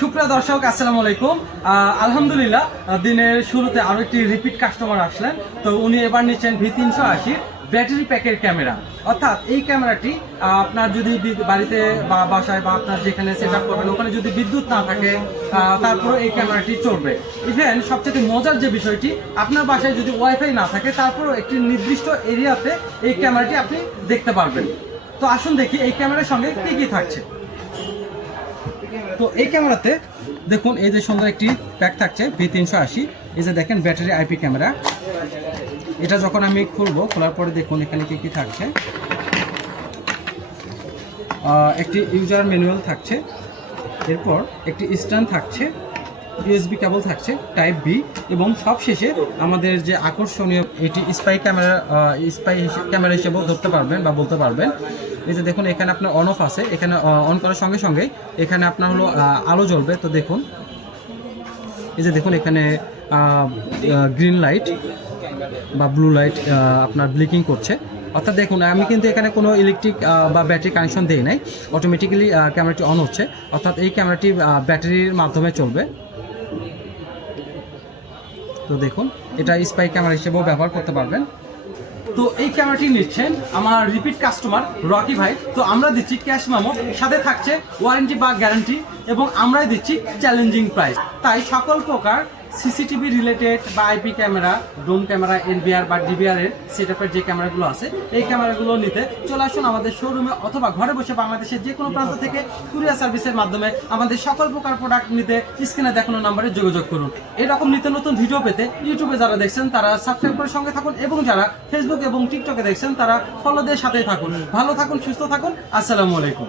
সুপ্রিয় দর্শক, আসসালামু আলাইকুম। আলহামদুলিল্লাহ, দিনের শুরুতে আরো একটি রিপিট কাস্টমার আসলেন। তো উনি এবার নিচ্ছেন V380 ব্যাটারি প্যাকের ক্যামেরা। অর্থাৎ এই ক্যামেরাটি আপনার যদি বাড়িতে বা বাসায় বা আপনার যেখানে সেট আপ করবেন ওখানে যদি বিদ্যুৎ না থাকে, তারপরে এই ক্যামেরাটি চলবে। ইভেন সবচেয়ে মজার যে বিষয়টি, আপনার বাসায় যদি ওয়াইফাই না থাকে তারপরেও একটি নির্দিষ্ট এরিয়াতে এই ক্যামেরাটি আপনি দেখতে পারবেন। তো আসুন দেখি এই ক্যামেরার সঙ্গে কি কি থাকছে। তো এই ক্যামেরাতে দেখুন, এই যে সুন্দর একটি প্যাক থাকছে V380। এই যে দেখেন ব্যাটারি আইপি ক্যামেরা। এটা যখন আমি খুলবো, খোলার পরে দেখুন এখানে কি কি থাকছে। একটি ইউজার ম্যানুয়াল থাকছে, এরপর একটি স্ট্যান্ড থাকছে, ইউএসবি কেবল থাকছে টাইপ বি, এবং সবশেষে আমাদের যে আকর্ষণীয় এটি স্পাই ক্যামেরা হিসেবেও ধরতে পারবেন বা বলতে পারবেন। এই যে দেখুন এখানে আপনার অন অফ আছে, এখানে অন করার সঙ্গে সঙ্গে এখানে আপনার হলো আলো জ্বলবে। তো দেখুন, এই যে দেখুন এখানে গ্রিন লাইট বা ব্লু লাইট আপনার ব্লিকিং করছে। অর্থাৎ দেখুন, আমি কিন্তু এখানে কোনো ইলেকট্রিক বা ব্যাটারি কানেকশন দিই নাই, অটোমেটিক্যালি ক্যামেরাটি অন হচ্ছে। অর্থাৎ এই ক্যামেরাটি ব্যাটারির মাধ্যমে চলবে। তো দেখুন, এটা স্পাই ক্যামেরা হিসেবেও ব্যবহার করতে পারবেন। তো এই ক্যামেরাটি নিচ্ছেন আমার রিপিট কাস্টমার রকি ভাই। তো আমরা দিচ্ছি ক্যাশ মেমো, সাথে থাকছে ওয়ারেন্টি বা গ্যারান্টি, এবং আমরাই দিচ্ছি চ্যালেঞ্জিং প্রাইস। তাই সকল প্রকার সিসিটিভি রিলেটেড বা IP camera, drone camera, NBR বা ডিবিআর এর সেটআপের যে ক্যামেরাগুলো আছে, এই ক্যামেরাগুলো নিতে চলে আসুন আমাদের শোরুমে, অথবা ঘরে বসে বাংলাদেশের যে কোনো প্রান্ত থেকে কুরিয়ার সার্ভিসের মাধ্যমে আমাদের সকল প্রকার প্রোডাক্ট নিতে স্ক্রিনে দেখানো নম্বরে যোগাযোগ করুন। এরকম নিত্য নতুন ভিডিও পেতে ইউটিউবে যারা দেখছেন তারা সাবস্ক্রাইব করে সঙ্গে থাকুন, এবং যারা ফেসবুক এবং টিকটকে দেখছেন তারা ফলো দিয়ে সাথেই থাকুন। ভালো থাকুন, সুস্থ থাকুন। আসসালামু আলাইকুম।